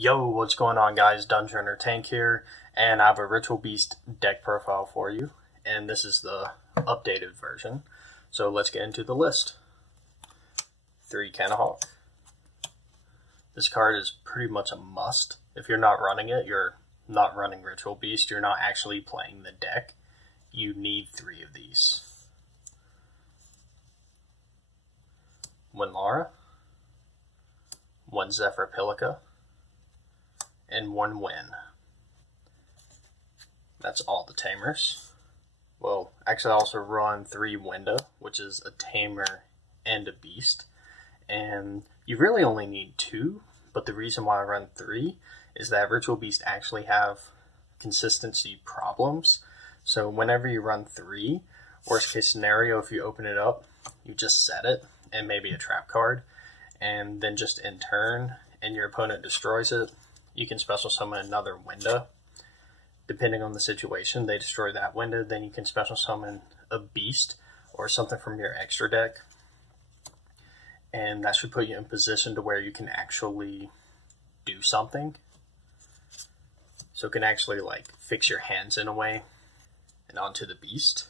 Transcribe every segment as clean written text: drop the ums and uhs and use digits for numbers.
Yo, what's going on, guys? Dungeon or Tank here, and I have a Ritual Beast deck profile for you, and this is the updated version. So let's get into the list. 3 Cannahawk. This card is pretty much a must. If you're not running it, you're not running Ritual Beast. You're not actually playing the deck. You need 3 of these. 1 Lara, 1 Zephyr Pilica, and 1 Win. That's all the tamers. Well, actually I also run 3 Winda, which is a tamer and a beast. And you really only need 2, but the reason why I run 3 is that Ritual Beast actually have consistency problems. So whenever you run 3, worst case scenario, if you open it up, you just set it and maybe a trap card, and then just in turn, and your opponent destroys it, you can special summon another Winda. Depending on the situation, they destroy that Winda, then you can special summon a beast or something from your extra deck. And that should put you in position to where you can actually do something. So it can actually like fix your hands in a way. And onto the beast.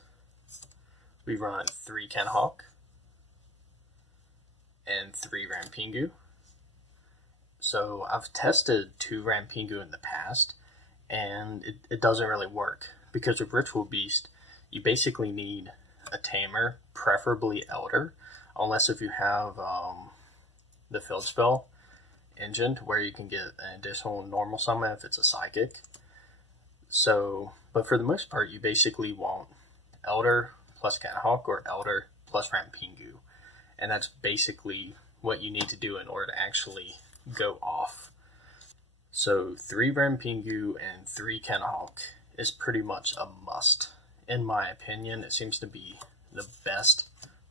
We run 3 Cannahawk and 3 Rampingu. So I've tested 2 Rampingu in the past, and it doesn't really work, because with Ritual Beast, you basically need a tamer, preferably Elder, unless if you have the field spell engine, to where you can get an additional normal summon if it's a psychic. So, but for the most part, you basically want Elder plus Cannahawk or Elder plus Rampingu, and that's basically what you need to do in order to actually go off. So 3 Rampingu and 3 Cannahawk is pretty much a must. In my opinion, it seems to be the best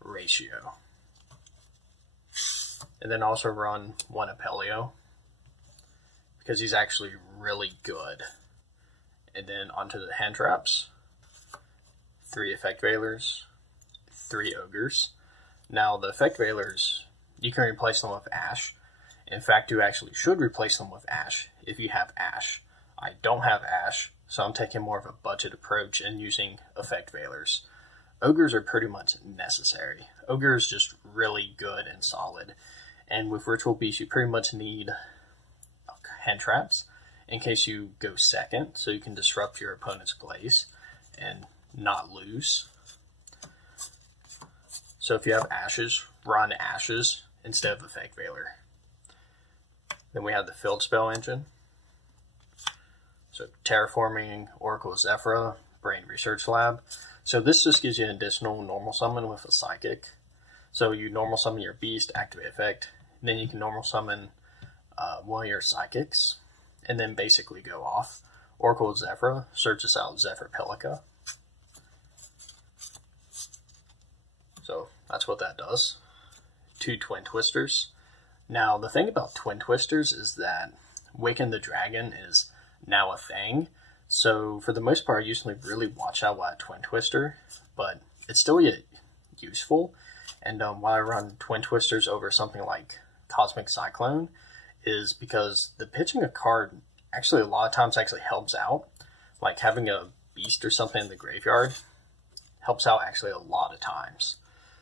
ratio. And then also run 1 Apelio, because he's actually really good. And then onto the hand traps, 3 Effect Veilers, 3 Ogres. Now the Effect Veilers, you can replace them with Ash. In fact, you actually should replace them with Ash if you have Ash. I don't have Ash, so I'm taking more of a budget approach and using Effect Veilers. Ogres are pretty much necessary. Ogre is just really good and solid. And with Ritual Beast, you pretty much need hand traps in case you go second, so you can disrupt your opponent's plays and not lose. So if you have Ashes, run Ashes instead of Effect Veiler. Then we have the Field Spell Engine. So Terraforming, Oracle of Zephyr, Brain Research Lab. So this just gives you an additional normal summon with a Psychic. So you normal summon your Beast, activate effect. Then you can normal summon one of your Psychics, and then basically go off. Oracle of Zephyr, searches out Zephyr Pilica. So that's what that does. 2 Twin Twisters. Now, the thing about Twin Twisters is that Waken the Dragon is now a thing. So, for the most part, I usually really watch out with a Twin Twister, but it's still yet useful. And why I run Twin Twisters over something like Cosmic Cyclone is because the pitching a card actually a lot of times actually helps out. Like having a beast or something in the graveyard helps out actually a lot of times.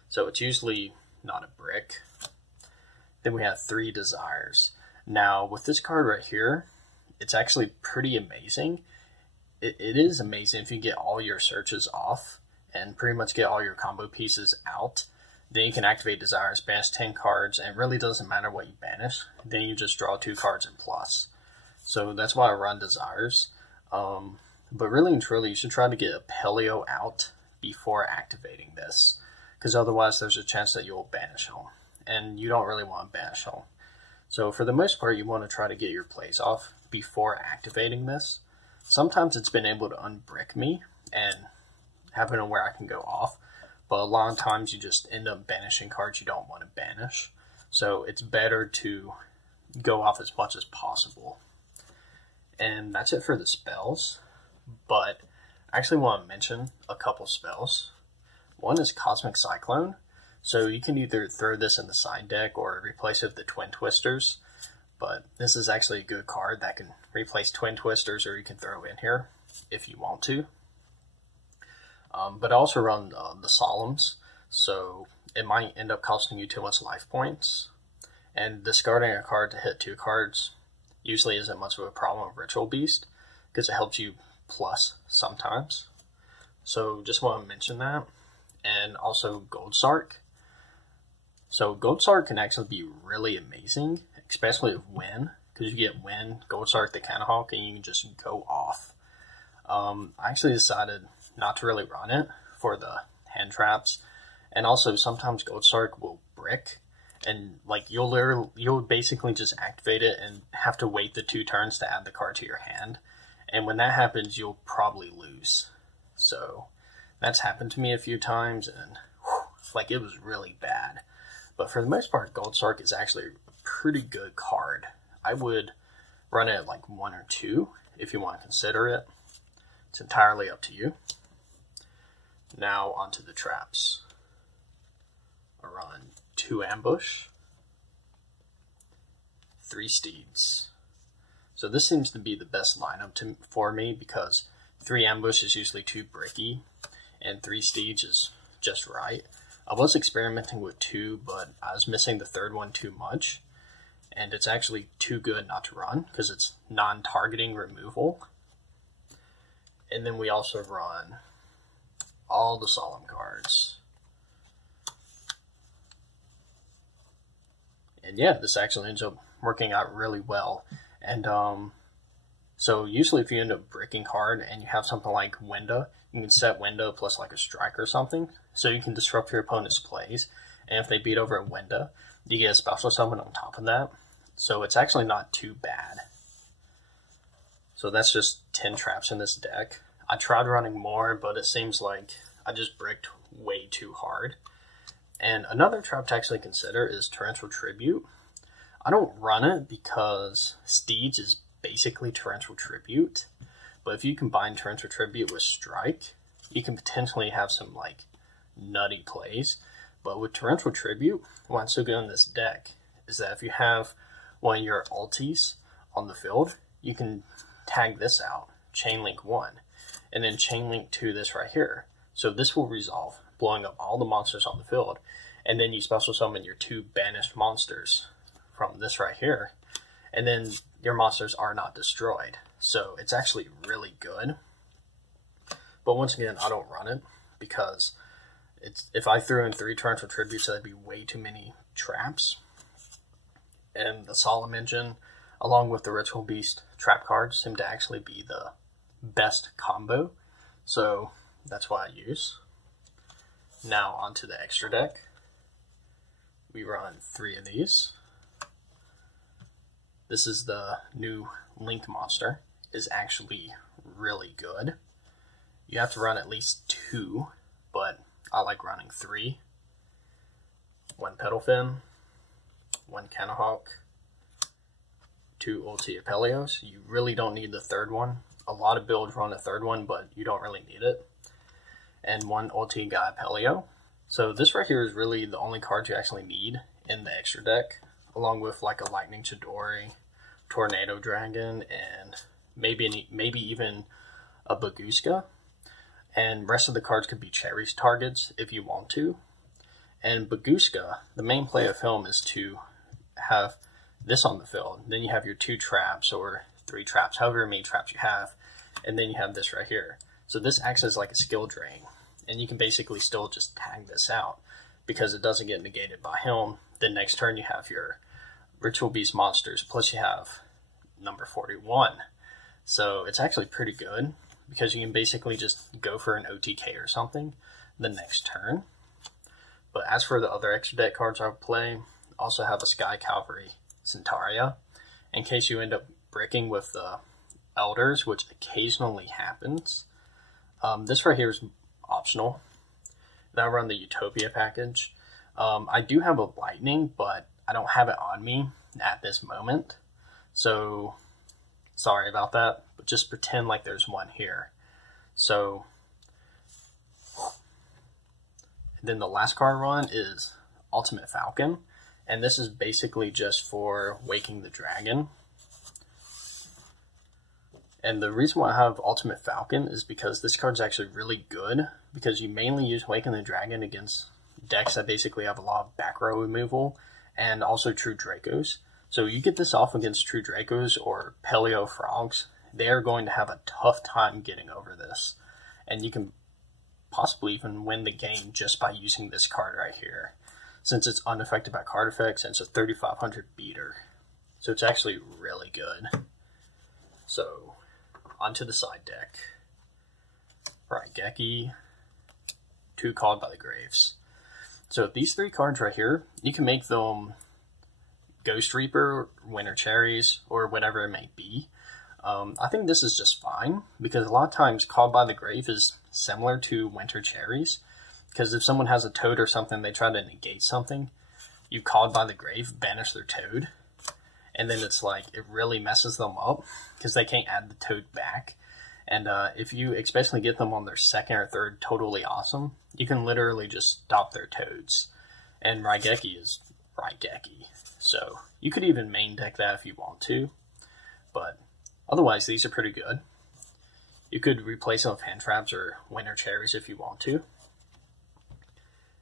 So, it's usually not a brick. Then we have 3 Desires. Now, with this card right here, it's actually pretty amazing. It is amazing if you get all your searches off and pretty much get all your combo pieces out. Then you can activate Desires, banish 10 cards, and it really doesn't matter what you banish. Then you just draw 2 cards and plus. So that's why I run Desires. But really and truly, you should try to get Apelio out before activating this, because otherwise there's a chance that you'll banish him, and you don't really want to banish him. So for the most part, you want to try to get your plays off before activating this. Sometimes it's been able to unbrick me and happen to where I can go off, but a lot of times you just end up banishing cards you don't want to banish. So it's better to go off as much as possible. And that's it for the spells, but I actually want to mention a couple spells. One is Cosmic Cyclone. So you can either throw this in the side deck or replace it with the Twin Twisters. But this is actually a good card that can replace Twin Twisters, or you can throw in here if you want to. But I also run the Solemns, so it might end up costing you too much life points. And discarding a card to hit 2 cards usually isn't much of a problem with Ritual Beast, because it helps you plus sometimes. So just want to mention that. And also Gold Sark. So Gold Sark can actually be really amazing, especially with Wind, because you get Wind, Gold Sark, the Canahawk, and you can just go off. I actually decided not to really run it for the hand traps, and also sometimes Gold Sark will brick, and like you'll basically just activate it and have to wait the 2 turns to add the card to your hand, and when that happens, you'll probably lose. So that's happened to me a few times, and like it was really bad. But for the most part, Gold Sark is actually a pretty good card. I would run it at like 1 or 2 if you want to consider it. It's entirely up to you. Now onto the traps. I run 2 Ambush, 3 Steeds. So this seems to be the best lineup for me, because 3 Ambush is usually too bricky, and 3 Steeds is just right. I was experimenting with 2, but I was missing the 3rd one too much, and it's actually too good not to run, because it's non-targeting removal. And then we also run all the Solemn cards. And yeah, this actually ends up working out really well. And so usually if you end up bricking hard and you have something like Winda, you can set Winda plus like a strike or something, so you can disrupt your opponent's plays. And if they beat over a Winda, you get a special summon on top of that. So it's actually not too bad. So that's just 10 traps in this deck. I tried running more, but it seems like I just bricked way too hard. And another trap to actually consider is Torrential Tribute. I don't run it because Steeds is basically Torrential Tribute. But if you combine Torrential Tribute with Strike, you can potentially have some like nutty plays. But with Torrential Tribute, what's so good in this deck is that if you have one of your ultis on the field, you can tag this out, Chain Link 1, and then Chain Link 2 this right here. So this will resolve, blowing up all the monsters on the field, and then you special summon your 2 banished monsters from this right here, and then your monsters are not destroyed. So it's actually really good. But once again, I don't run it because if I threw in 3 Torrential Tributes, that'd be way too many traps. And the Solemn Engine, along with the Ritual Beast trap cards, seem to actually be the best combo. So that's what I use. Now onto the extra deck. We run 3 of these. This is the new Link monster. Is actually really good. You have to run at least 2, but I like running 3. 1 Petalfin, 1 Canahawk, 2 Ulti Apelios. You really don't need the 3rd one. A lot of builds run a 3rd one, but you don't really need it. And 1 Ulti Guy Apelio. So this right here is really the only card you actually need in the extra deck, along with like a Lightning Chidori, Tornado Dragon, and maybe even a Baguska. And rest of the cards could be Cherry's targets if you want to. And Baguska, the main play of him is to have this on the field. Then you have your 2 traps or 3 traps, however many traps you have. And then you have this right here. So this acts as like a skill drain. And you can basically still just tag this out because it doesn't get negated by him. Then next turn you have your Ritual Beast monsters, plus you have number 41. So it's actually pretty good because you can basically just go for an OTK or something the next turn. But as for the other extra deck cards I would play, I also have a Sky Cavalry Centaria in case you end up bricking with the Elders, which occasionally happens. This right here is optional. Then I run the Utopia package. I do have a Lightning, but I don't have it on me at this moment. So sorry about that, but just pretend like there's one here. So then the last card I run is Ultimate Falcon. And this is basically just for Waking the Dragon. And the reason why I have Ultimate Falcon is because this card's actually really good, because you mainly use Waking the Dragon against decks that basically have a lot of back row removal, and also True Dracos. So you get this off against True Dracos or Paleo Frogs, they are going to have a tough time getting over this. And you can possibly even win the game just by using this card right here, since it's unaffected by card effects and it's a 3500 beater. So it's actually really good. So onto the side deck. Raigeki, 2 Called by the Graves. So these 3 cards right here, you can make them Ghost Reaper, Winter Cherries, or whatever it may be. I think this is just fine, because a lot of times Called by the Grave is similar to Winter Cherries, because if someone has a toad or something, they try to negate something, you Called by the Grave, banish their toad, and then it's like, it really messes them up, because they can't add the toad back. And if you especially get them on their second or third Totally Awesome, you can literally just stop their toads. And Raigeki is Raigeki, so you could even main deck that if you want to, but otherwise these are pretty good. You could replace them with Hand Traps or Winter Cherries if you want to.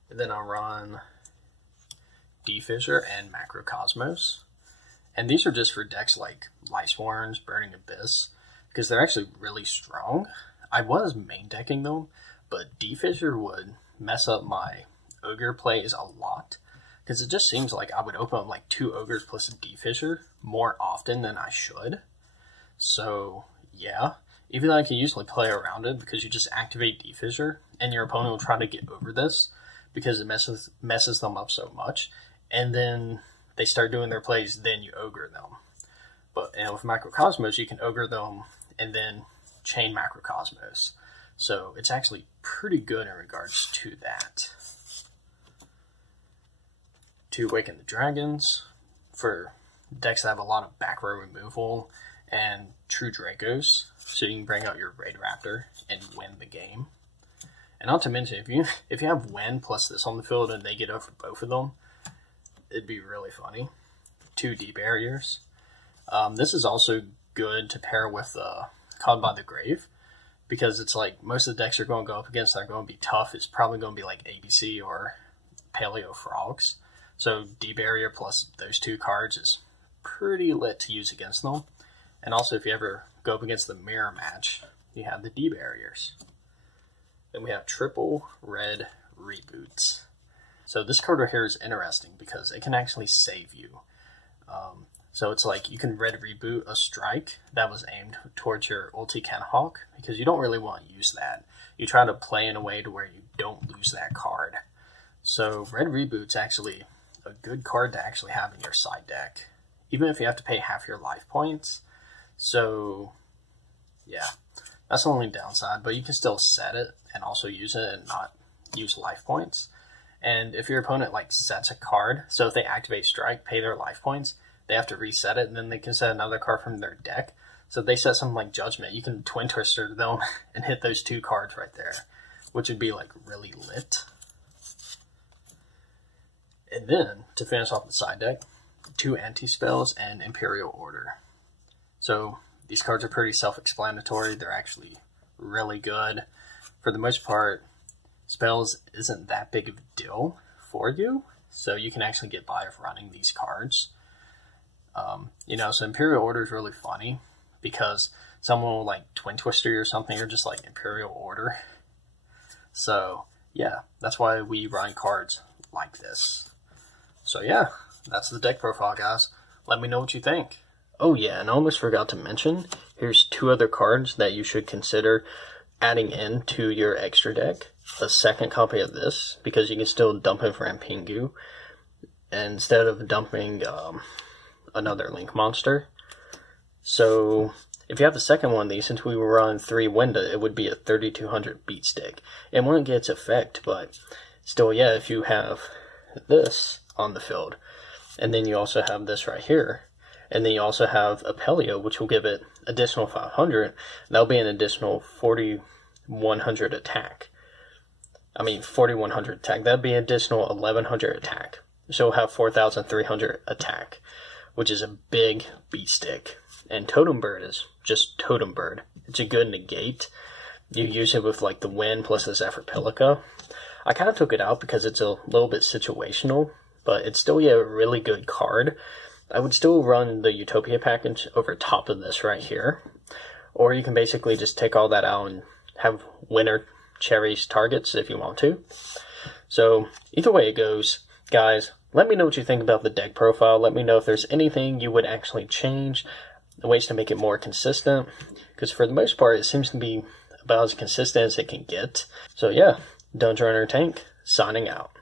And then I'll run D-Fissure and Macrocosmos. And these are just for decks like Lightsworns, Burning Abyss, because they're actually really strong. I was main decking them, but D-Fissure would mess up my Ogre plays a lot, because it just seems like I would open up like 2 Ogres plus a D-Fissure more often than I should. So yeah, even though I can usually play around it, because you just activate D-Fissure and your opponent will try to get over this because it messes them up so much, and then they start doing their plays, then you Ogre them. But with Macrocosmos, you can Ogre them and then chain Macrocosmos. So it's actually pretty good in regards to that. 2 Waken the Dragons for decks that have a lot of back row removal and True Dracos, so you can bring out your Raid Raptor and win the game. And not to mention, if you have Win plus this on the field and they get over both of them, it'd be really funny. 2 D-Barriers. This is also good to pair with Called by the Grave, because it's like most of the decks you're going to go up against that are going to be tough. It's probably going to be like ABC or Paleo Frogs. So D-Barrier plus those 2 cards is pretty lit to use against them. And also if you ever go up against the mirror match, you have the D-Barriers. Then we have triple red reboots. So this card right here is interesting because it can actually save you. So it's like you can red reboot a strike that was aimed towards your ulti Kenhawk, because you don't really want to use that. You try to play in a way to where you don't lose that card. So red reboot's actually a good card to actually have in your side deck, even if you have to pay half your life points. So yeah, that's the only downside, but you can still set it and also use it and not use life points. And if your opponent like sets a card, so if they activate strike, pay their life points, they have to reset it, and then they can set another card from their deck. So if they set something like Judgment, you can Twin Twister them and hit those 2 cards right there, which would be like really lit. And then to finish off the side deck, 2 Anti-Spells and Imperial Order. So these cards are pretty self-explanatory. They're actually really good. For the most part, Spells isn't that big of a deal for you, so you can actually get by with running these cards. So Imperial Order is really funny, because someone will like Twin Twister or something, or just like Imperial Order. So yeah, that's why we run cards like this. So yeah, that's the deck profile, guys. Let me know what you think. Oh yeah, and I almost forgot to mention, here's 2 other cards that you should consider adding into your extra deck. A second copy of this, because you can still dump it for Mpingu instead of dumping another Link monster. So if you have the second one of these, since we were on 3 Winda, it would be a 3200 beat stick. It wouldn't get its effect, but still, yeah, if you have this on the field, and then you also have this right here, and then you also have a Pelio, which will give it additional 500, that'll be an additional 4100 attack. I mean, 4100 attack, that'd be an additional 1100 attack. she'll have 4,300 attack, which is a big beat stick. And Totem Bird is just Totem Bird. It's a good negate. You use it with like the Wind plus the Zephyr Pilica. I kind of took it out because it's a little bit situational, but it's still a really good card. I would still run the Utopia package over top of this right here. Or you can basically just take all that out and have Winter Cherries targets if you want to. So either way it goes, guys, let me know what you think about the deck profile. Let me know if there's anything you would actually change, ways to make it more consistent. Because for the most part, it seems to be about as consistent as it can get. So yeah, Dungeon Runner Tank, signing out.